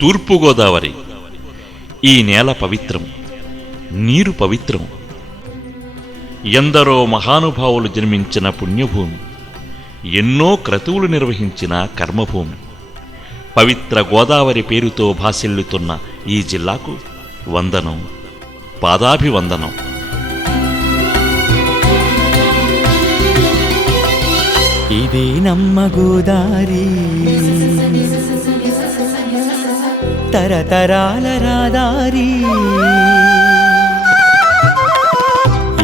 తూర్పుగోదావరి. ఈ నేల పవిత్రం, నీరు పవిత్రం. ఎందరో మహానుభావులు జన్మించిన పుణ్యభూమి, ఎన్నో క్రతువులు నిర్వహించిన కర్మభూమి. పవిత్ర గోదావరి పేరుతో భాసిల్లుతున్న ఈ జిల్లాకు వందనం, పాదాభివందనం. ఇదే నమ్మ గోదారి, తరతరాల రాదారి.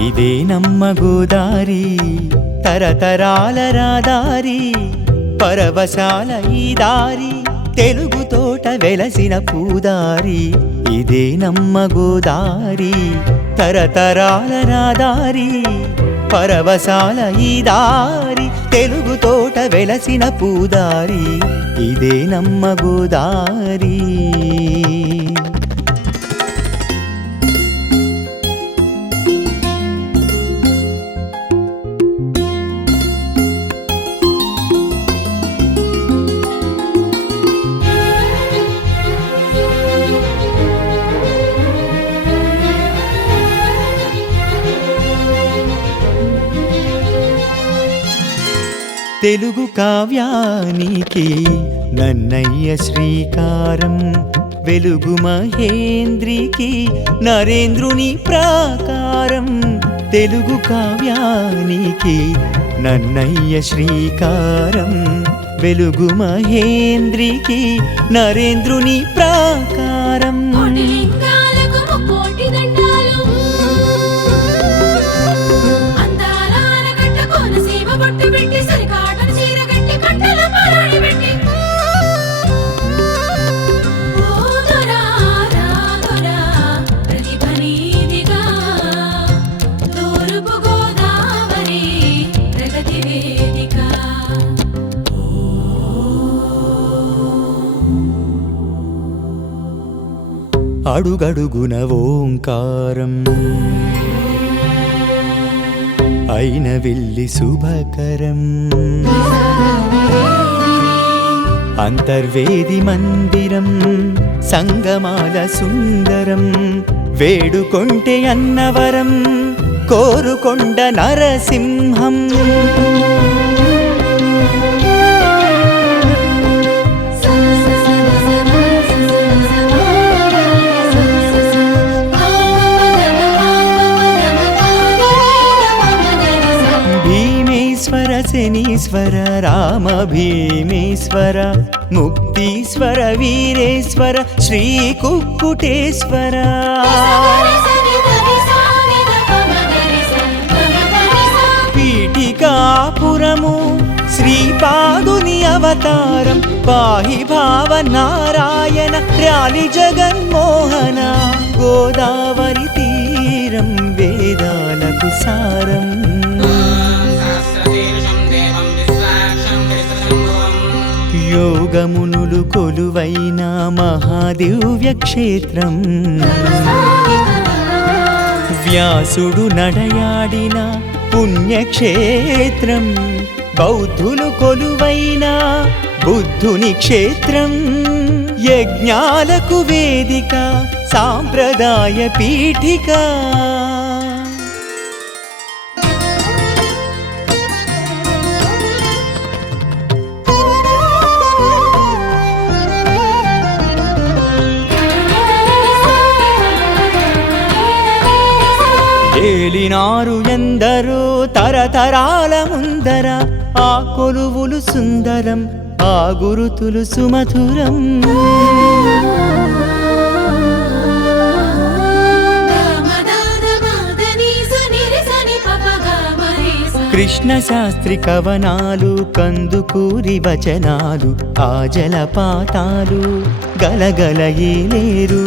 ఇదే నమ్మ గోదారి, తరతరాల రాదారి. పరవశాల ఈ దారి, తెలుగు తోట వెలసిన పూదారి. ఇదే నమ్మ గోదారి, తరతరాల రాదారి. పరవశాల ఈ దారి, తెలుగు తోట వెలసిన పూదారి. ఇదే నమ్మ గోదారి. తెలుగు కావ్యానికి నన్నయ్య శ్రీకారం. వెలుగు మహేంద్రికి నరేంద్రుని ప్రాకారం. తెలుగు కావ్యానికి నన్నయ్య శ్రీకారం. వెలుగు మహేంద్రికి నరేంద్రుని ప్రాకారం. అడుగడుగున ఓంకారం, అయిన వెళ్ళి శుభకరం. అంతర్వేది మందిరం, సంగమాల సుందరం. వేడుకొంటే అన్నవరం, కోరుకొండ నరసింహం. శనీశ్వర రామ భీమేశ్వర, ముక్తీశ్వర వీరేశ్వర, శ్రీ కుక్కుటేశ్వర. పీఠికాపురము శ్రీపాదుని అవతారం. పాహి భావ నారాయణ రాలి జగన్మోహన. గోదావరి తీరం వేదాలకు సారం. యోగమునులు కొలువైన మహాదివ్య క్షేత్రం. వ్యాసుడు నడయాడిన పుణ్యక్షేత్రం. బౌద్ధులు కొలువైన బుద్ధుని క్షేత్రం. యజ్ఞాలకు వేదిక, సాంప్రదాయ పీఠిక. ఏలినారు ఎందరో తరతరాల ముందర. ఆ కొలువులు సుందరం, ఆ గురుతులు సుమధురం. కృష్ణ శాస్త్రి కవనాలు, కందుకూరి వచనాలు. ఆ జలపాతాలు గలగల ఏలేరు.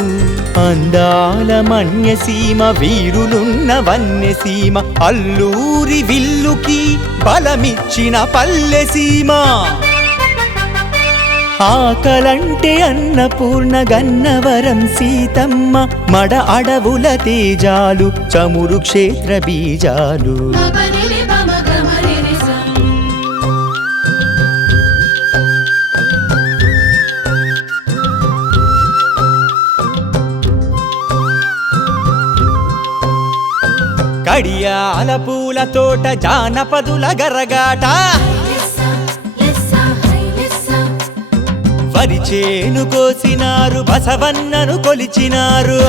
అందాల మన్యసీమ, వీరులున్న వన్యసీమ. అల్లూరి విల్లుకి బలమిచ్చిన పల్లెసీమ. ఆకలంటే అన్నపూర్ణ గన్నవరం సీతమ్మ మడ అడవుల తేజాలు చమురు క్షేత్ర బీజాలు కడియాల పూల తోట జానపదుల గరగాట వరి చేను కోసినారు బసవన్నను కొలిచినారు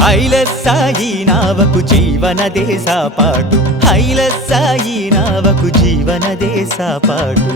హైలెస్స ఈ నావకు జీవన దేశపాటు హైలెస్స ఈ నావకు జీవన దేశపాటు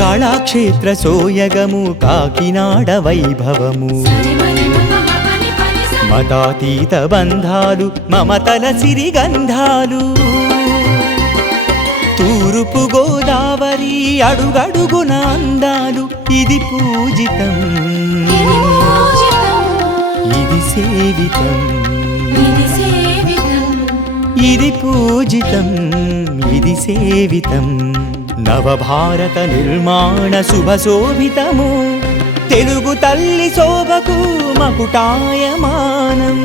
కళాక్షేత్ర సోయగము కాకినాడ వైభవము మతాతీత బంధాలు మమతల సిరిగంధాలు తూర్పు గోదావరి అడుగడుగున అందాలు ఇది పూజితం ఇది సేవితం ఇది పూజితం ఇది సేవితం నవభారత నిర్మాణ శుభశోభితము తెలుగు తల్లి శోభకు మకుటాయమానం